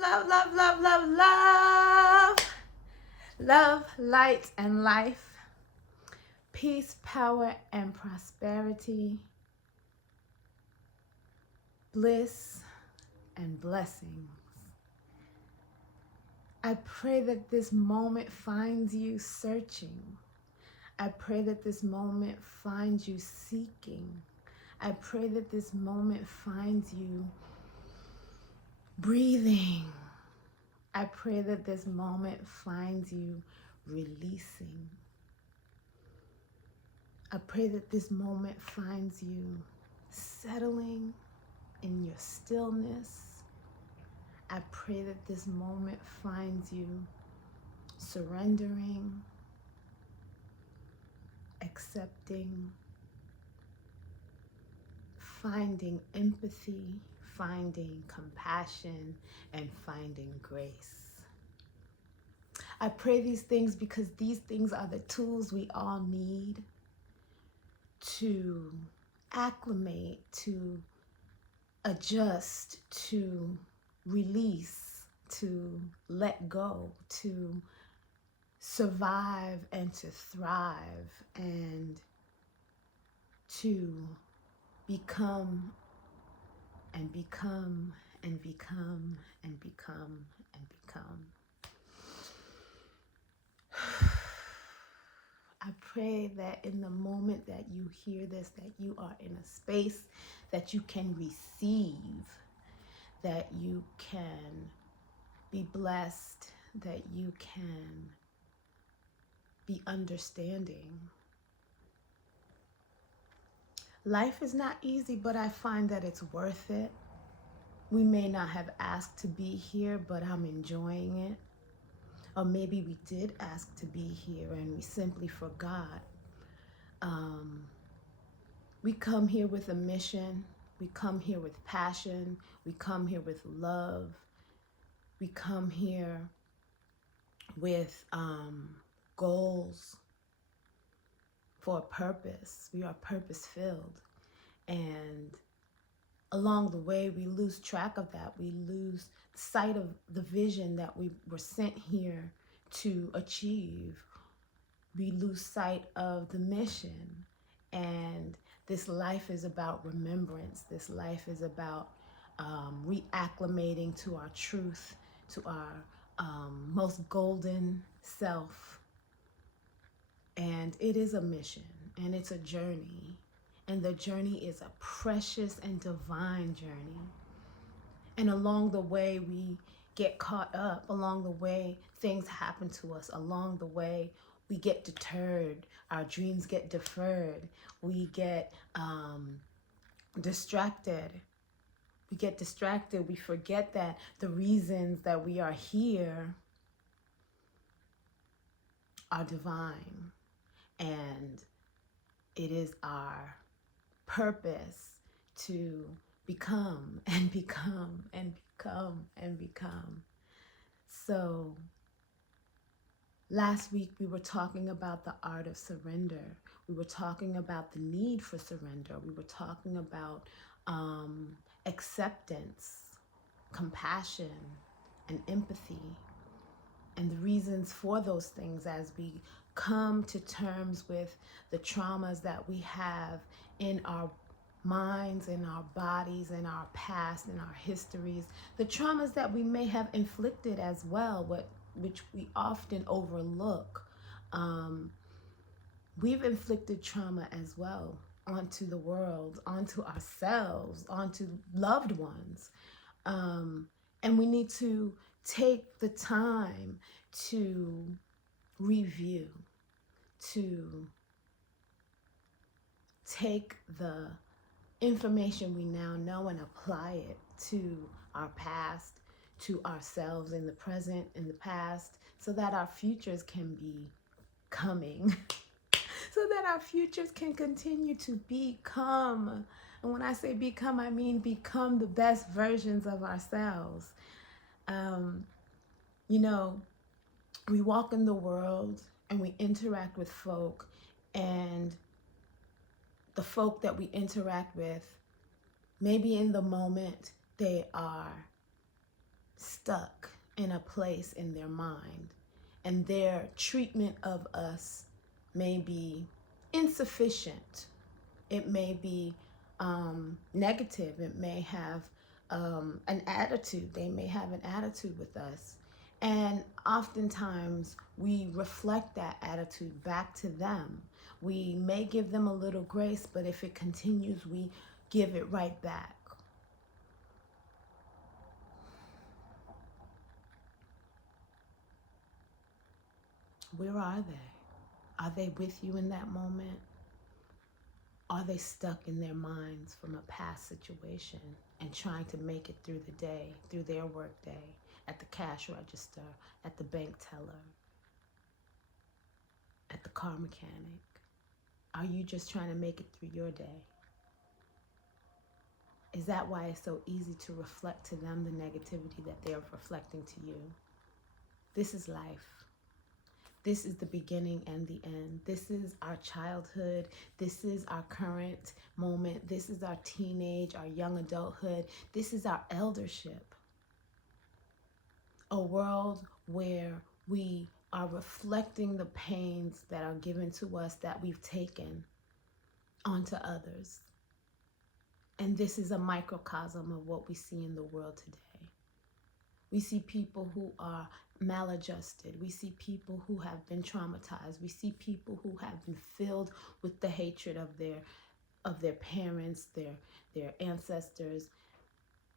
love, love, love, love, love. Love, light, and life. Peace, power, and prosperity. Bliss and blessings. I pray that this moment finds you searching. I pray that this moment finds you seeking. I pray that this moment finds you breathing. I pray that this moment finds you releasing. I pray that this moment finds you settling in your stillness. I pray that this moment finds you surrendering, accepting, finding empathy, finding compassion, and finding grace. I pray these things because these things are the tools we all need to acclimate, to adjust, to release, to let go, to survive and to thrive, and to become and become and become and become and become. I pray that in the moment that you hear this, that you are in a space that you can receive, that you can be blessed, that you can be understanding. Life is not easy, but I find that it's worth it. We may not have asked to be here, but I'm enjoying it. Or maybe we did ask to be here and we simply forgot. We come here with a mission. We come here with passion. We come here with love. We come here with goals for a purpose. We are purpose-filled. And along the way, we lose track of that. We lose sight of the vision that we were sent here to achieve. We lose sight of the mission. And this life is about remembrance. This life is about reacclimating to our truth, to our most golden self. And it is a mission, and it's a journey. And the journey is a precious and divine journey. And along the way, we get caught up. Along the way, things happen to us. Along the way, we get deterred. Our dreams get deferred. We get distracted. We get distracted. We forget that the reasons that we are here are divine. And it is our purpose to become and become and become and become. So last week we were talking about the art of surrender. We were talking about the need for surrender. We were talking about acceptance, compassion, and empathy, and the reasons for those things as we come to terms with the traumas that we have in our minds, in our bodies, in our past, in our histories, the traumas that we may have inflicted as well, which we often overlook. We've inflicted trauma as well onto the world, onto ourselves, onto loved ones. And we need to take the time to review, to take the information we now know and apply it to our past, to ourselves in the present, in the past, so that our futures can be coming, so that our futures can continue to become. And when I say become, I mean become the best versions of ourselves. You know, we walk in the world and we interact with folk, and the folk that we interact with, maybe in the moment they are stuck in a place in their mind, and their treatment of us may be insufficient. It may be negative. It may have an attitude. They may have an attitude with us. And oftentimes we reflect that attitude back to them. We may give them a little grace, but if it continues, we give it right back. Where are they? Are they with you in that moment? Are they stuck in their minds from a past situation and trying to make it through the day, through their work day, at the cash register, at the bank teller, at the car mechanic? Are you just trying to make it through your day? Is that why it's so easy to reflect to them the negativity that they are reflecting to you? This is life. This is the beginning and the end. This is our childhood. This is our current moment. This is our teenage, our young adulthood. This is our eldership. A world where we are reflecting the pains that are given to us that we've taken onto others. And this is a microcosm of what we see in the world today. We see people who are maladjusted. We see people who have been traumatized. We see people who have been filled with the hatred of their parents, their ancestors.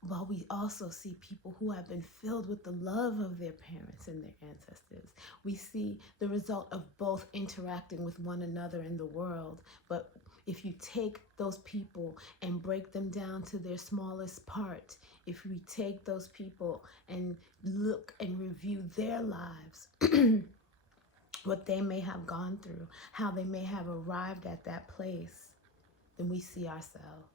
While we also see people who have been filled with the love of their parents and their ancestors. We see the result of both interacting with one another in the world. But if you take those people and break them down to their smallest part, if we take those people and look and review their lives, what they may have gone through, how they may have arrived at that place, then we see ourselves.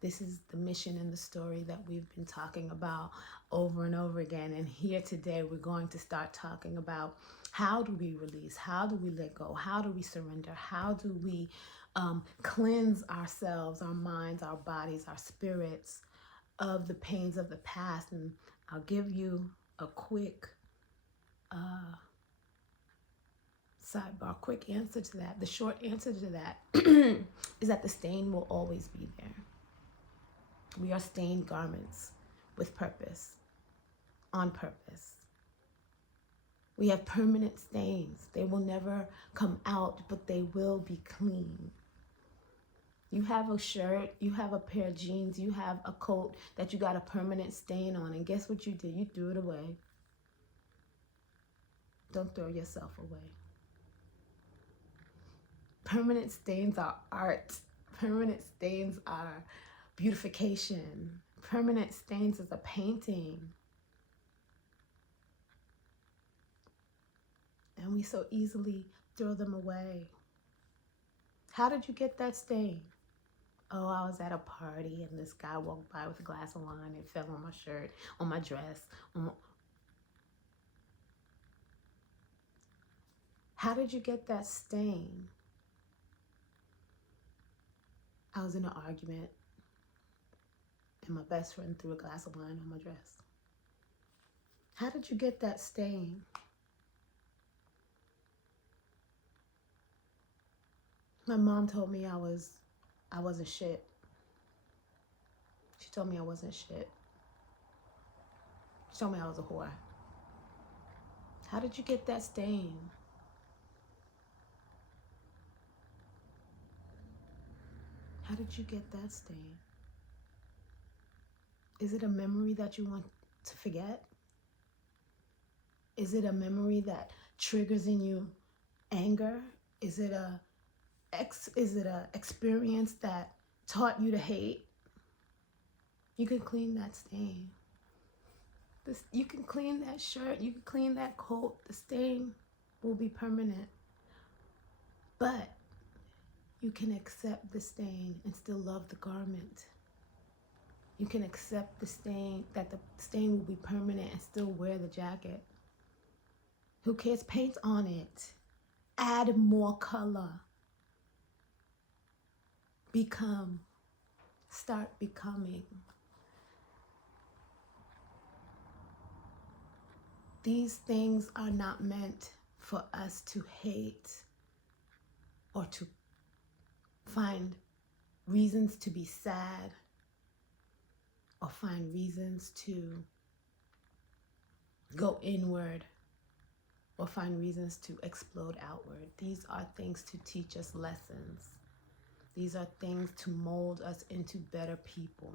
This is the mission and the story that we've been talking about over and over again. And here today, we're going to start talking about how do we release? How do we let go? How do we surrender? How do we cleanse ourselves, our minds, our bodies, our spirits of the pains of the past? And I'll give you a quick sidebar, quick answer to that. The short answer to that is that the stain will always be there. We are stained garments with purpose, on purpose. We have permanent stains. They will never come out, but they will be clean. You have a shirt, you have a pair of jeans, you have a coat that you got a permanent stain on, and guess what you did? You threw it away. Don't throw yourself away. Permanent stains are art. Permanent stains are beautification. Permanent stains is a painting. And we so easily throw them away. How did you get that stain? Oh, I was at a party and this guy walked by with a glass of wine and fell on my shirt, on my dress. How did you get that stain? I was in an argument and my best friend threw a glass of wine on my dress. How did you get that stain? My mom told me I wasn't shit. She told me I wasn't shit. She told me I was a whore. How did you get that stain? How did you get that stain? Is it a memory that you want to forget? Is it a memory that triggers in you anger? Is it a experience that taught you to hate? You can clean that stain. You can clean that shirt. You can clean that coat. The stain will be permanent. But you can accept the stain and still love the garment. You can accept the stain, that the stain will be permanent, and still wear the jacket. Who cares? Paint on it. Add more color. Become. Start becoming. These things are not meant for us to hate or to find reasons to be sad or find reasons to go inward or find reasons to explode outward. These are things to teach us lessons. These are things to mold us into better people.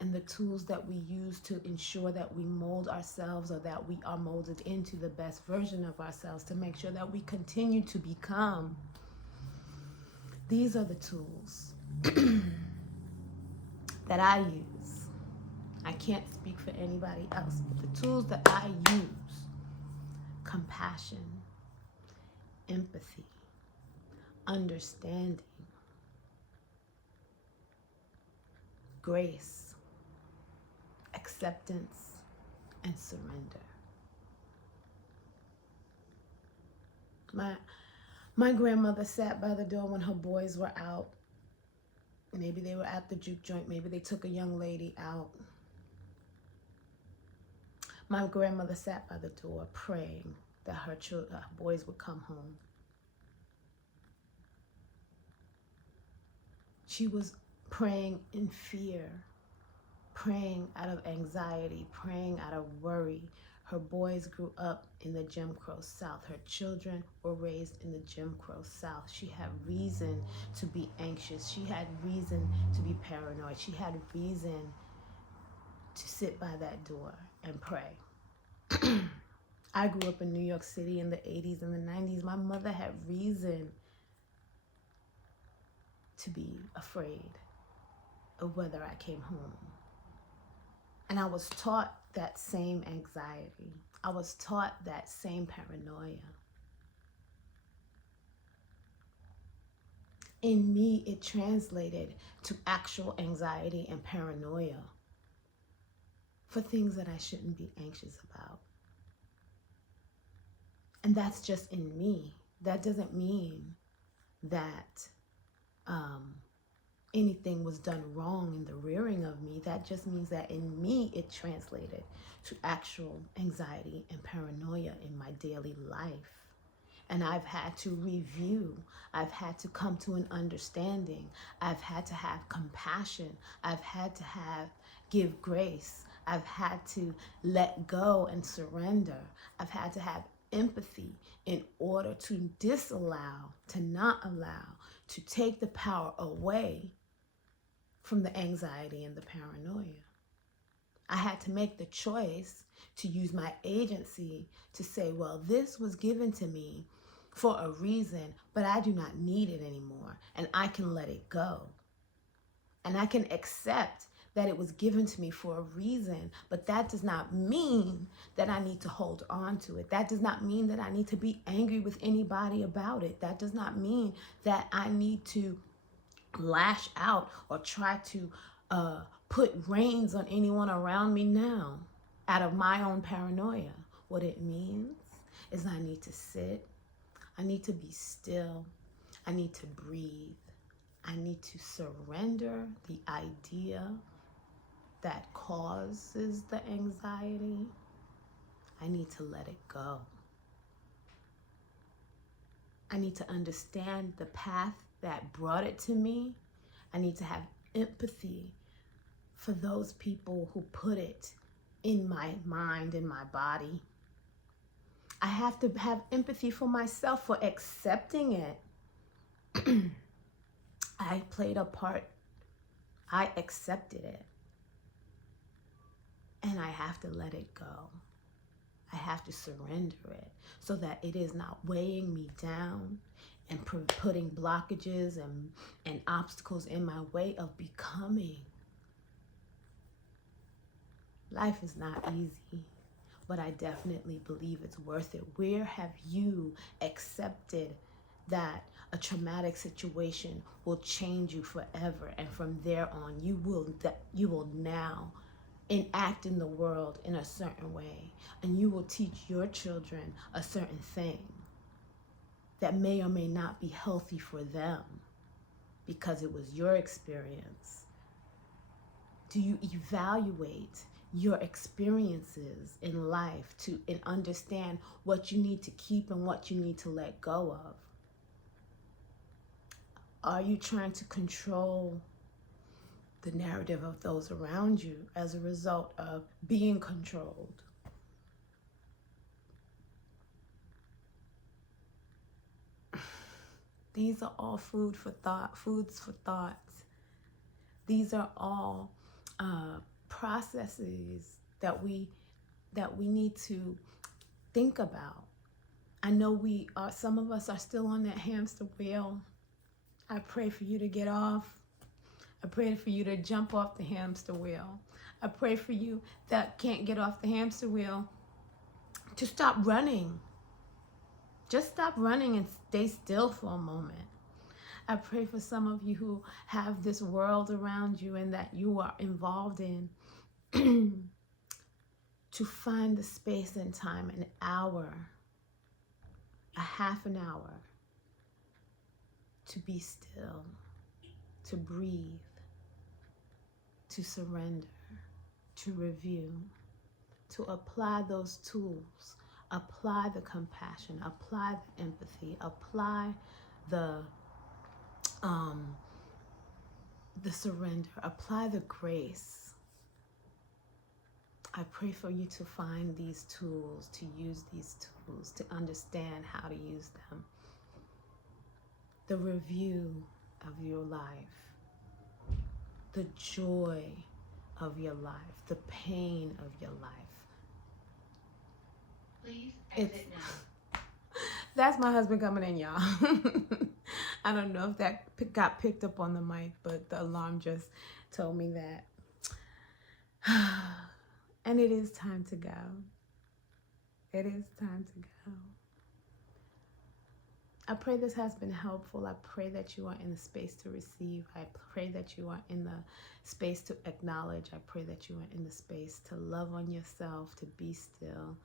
And the tools that we use to ensure that we mold ourselves or that we are molded into the best version of ourselves to make sure that we continue to become. These are the tools that I use. I can't speak for anybody else, but the tools that I use: compassion, empathy, understanding, grace, acceptance, and surrender. My grandmother sat by the door when her boys were out. Maybe they were at the juke joint. Maybe they took a young lady out. My grandmother sat by the door praying that her boys would come home. She was praying in fear, praying out of anxiety, praying out of worry. Her boys grew up in the Jim Crow South. Her children were raised in the Jim Crow South. She had reason to be anxious. She had reason to be paranoid. She had reason to sit by that door and pray. I grew up in New York City in the 80s and the 90s. My mother had reason to be afraid of whether I came home. And I was taught that same anxiety. I was taught that same paranoia. In me, it translated to actual anxiety and paranoia for things that I shouldn't be anxious about. And that's just in me. That doesn't mean that anything was done wrong in the rearing of me. That just means that in me, it translated to actual anxiety and paranoia in my daily life. And I've had to review. I've had to come to an understanding. I've had to have compassion. I've had to give grace. I've had to let go and surrender. I've had to have empathy in order to not allow, to take the power away from the anxiety and the paranoia. I had to make the choice to use my agency to say, well, this was given to me for a reason, but I do not need it anymore, and I can let it go. And I can accept that it was given to me for a reason, but that does not mean that I need to hold on to it. That does not mean that I need to be angry with anybody about it. That does not mean that I need to lash out or try to put reins on anyone around me now out of my own paranoia. What it means is I need to sit, I need to be still, I need to breathe, I need to surrender the idea that causes the anxiety. I need to let it go. I need to understand the path that brought it to me. I need to have empathy for those people who put it in my mind, in my body. I have to have empathy for myself for accepting it. I played a part. I accepted it. And I have to let it go. I have to surrender it so that it is not weighing me down and putting blockages and obstacles in my way of becoming. Life is not easy, but I definitely believe it's worth it. Where have you accepted that a traumatic situation will change you forever, and from there on you will now enact in the world in a certain way, and you will teach your children a certain thing that may or may not be healthy for them because it was your experience? Do you evaluate your experiences in life and understand what you need to keep and what you need to let go of? Are you trying to control the narrative of those around you as a result of being controlled? These are all foods for thoughts. These are all processes that we need to think about. I know some of us are still on that hamster wheel. I pray for you to get off. I pray for you to jump off the hamster wheel. I pray for you that can't get off the hamster wheel to stop running. Just stop running and stay still for a moment. I pray for some of you who have this world around you and that you are involved in to find the space and time, an hour, a half an hour, to be still, to breathe, to surrender, to review, to apply those tools, apply the compassion, apply the empathy, apply the surrender, apply the grace. I pray for you to find these tools, to use these tools, to understand how to use them. The review of your life, the joy of your life, the pain of your life. Please exit now. That's my husband coming in, y'all. I don't know if that got picked up on the mic, but the alarm just told me that. And it is time to go. It is time to go. I pray this has been helpful. I pray that you are in the space to receive. I pray that you are in the space to acknowledge. I pray that you are in the space to love on yourself, to be still,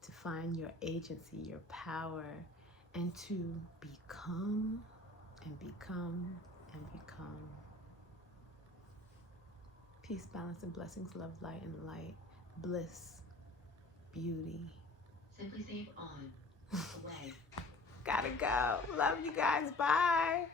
to find your agency, your power, and to become and become and become. Peace, balance, and blessings, love, light, and light, bliss, beauty. Simply save on. Away. Gotta go. Love you guys. Bye.